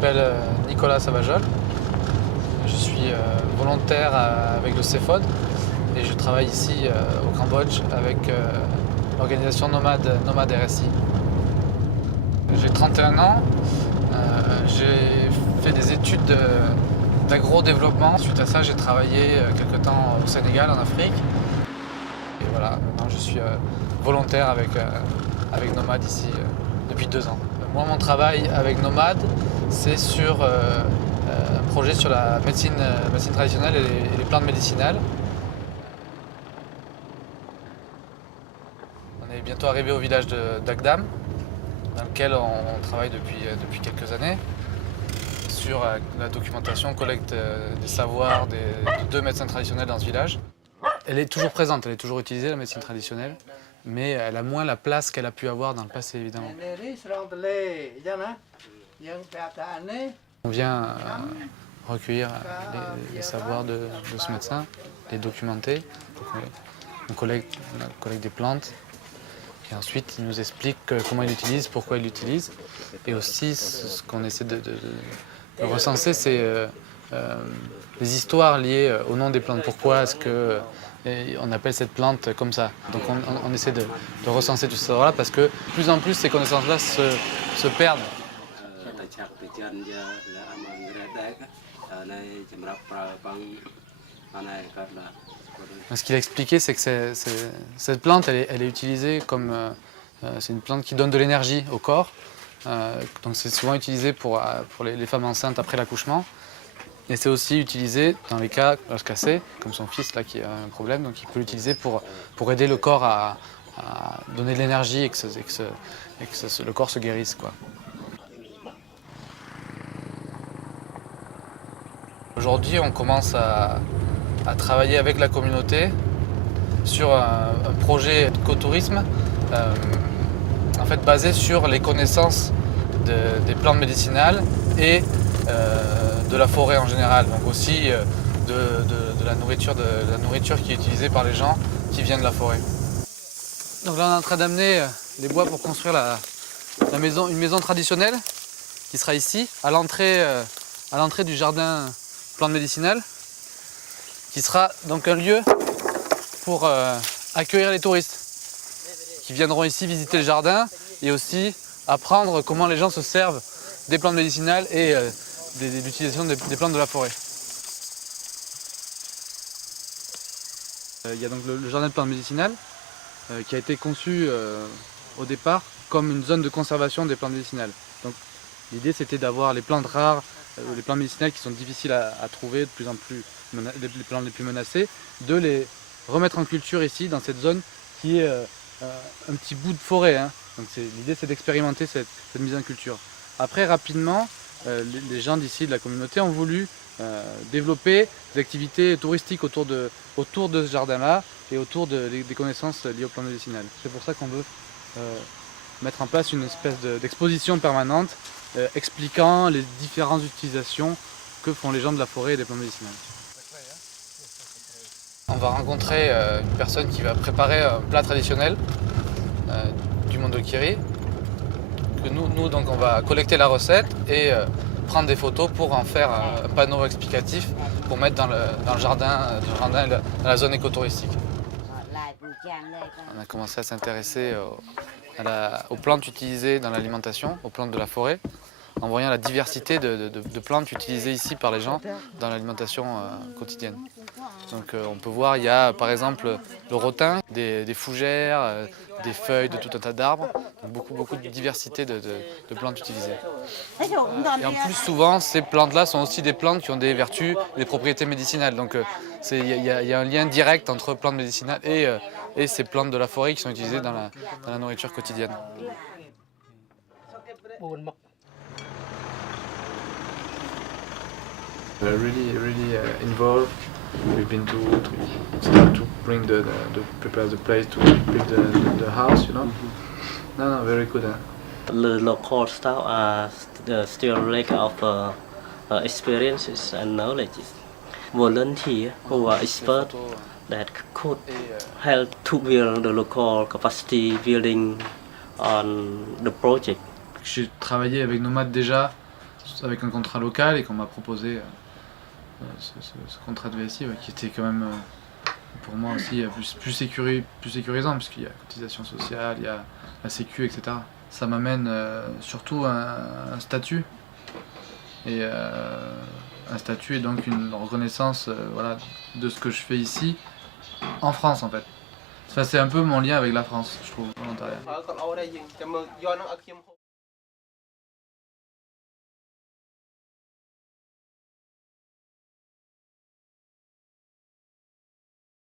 m'appelle Nicolas Savajol. Je suis volontaire avec le CEFOD et je travaille ici au Cambodge avec l'organisation Nomad RSI. J'ai 31 ans, j'ai fait des études d'agro-développement. Suite à ça, j'ai travaillé quelque temps au Sénégal, en Afrique. Et voilà, maintenant je suis volontaire avec Nomad ici depuis 2 ans. Moi, mon travail avec Nomad, c'est sur un projet sur la médecine traditionnelle et les plantes médicinales. On est bientôt arrivé au village d'Agdam, dans lequel on travaille depuis quelques années, sur la documentation, collecte des savoirs de 2 médecins traditionnels dans ce village. Elle est toujours présente, elle est toujours utilisée, la médecine traditionnelle, mais elle a moins la place qu'elle a pu avoir dans le passé, évidemment. On vient recueillir les savoirs de ce médecin, les documenter. On collecte des plantes, et ensuite il nous explique comment il l'utilise, pourquoi il l'utilise. Et aussi, ce qu'on essaie de recenser, c'est les histoires liées au nom des plantes. Pourquoi est-ce qu'on appelle cette plante comme ça? Donc on essaie de recenser tout ça là parce que de plus en plus ces connaissances-là se perdent. Ce qu'il a expliqué, c'est que cette plante, elle est utilisée comme... c'est une plante qui donne de l'énergie au corps. Donc c'est souvent utilisé pour les femmes enceintes après l'accouchement. Et c'est aussi utilisé dans les cas cassés, comme son fils là qui a un problème, donc il peut l'utiliser pour aider le corps à donner de l'énergie et que le corps se guérisse, quoi. Aujourd'hui, on commence à travailler avec la communauté sur un projet d'écotourisme en fait basé sur les connaissances des plantes médicinales et de la forêt en général, donc aussi de la nourriture qui est utilisée par les gens qui viennent de la forêt. Donc là on est en train d'amener les bois pour construire une maison traditionnelle qui sera ici, à l'entrée du jardin plantes médicinales, qui sera donc un lieu pour accueillir les touristes qui viendront ici visiter le jardin et aussi apprendre comment les gens se servent des plantes médicinales et de l'utilisation des plantes de la forêt. Il y a donc le jardin de plantes médicinales qui a été conçu au départ comme une zone de conservation des plantes médicinales. Donc l'idée c'était d'avoir les plantes rares, les plantes médicinales qui sont difficiles à trouver, de plus en plus les plantes les plus menacées, de les remettre en culture ici dans cette zone qui est un petit bout de forêt, hein. Donc l'idée c'est d'expérimenter cette mise en culture. Après rapidement, les gens d'ici, de la communauté, ont voulu développer des activités touristiques autour de ce jardin-là et autour des connaissances liées aux plantes médicinales. C'est pour ça qu'on veut mettre en place une espèce d'exposition permanente expliquant les différentes utilisations que font les gens de la forêt et des plantes médicinales. On va rencontrer une personne qui va préparer un plat traditionnel du Mondulkiri. Nous donc on va collecter la recette et prendre des photos pour en faire un panneau explicatif pour mettre dans le jardin, dans la zone écotouristique. On a commencé à s'intéresser aux plantes utilisées dans l'alimentation, aux plantes de la forêt, en voyant la diversité de plantes utilisées ici par les gens dans l'alimentation quotidienne. Donc on peut voir, il y a par exemple le rotin, des fougères, des feuilles de tout un tas d'arbres, donc beaucoup de diversité de plantes utilisées. Et en plus souvent, ces plantes-là sont aussi des plantes qui ont des vertus, des propriétés médicinales. Donc il y a un lien direct entre plantes médicinales et ces plantes de la forêt qui sont utilisées dans la nourriture quotidienne. Really involved. We've been to start to bring prepare the place to build the house, you know. No, very good. The local staff are still lack of experiences and knowledge. Volunteers who are experts that could help to build the local capacity building on the project. J'ai travaillé avec Nomad déjà avec un contrat local et qu'on m'a proposé ce contrat de VSI qui était quand même pour moi aussi plus sécurisant puisqu'il y a cotisation sociale, il y a la sécu, etc. Ça m'amène surtout un statut et un statut et donc une reconnaissance voilà, de ce que je fais ici en France en fait. Enfin, c'est un peu mon lien avec la France, je trouve, volontariat.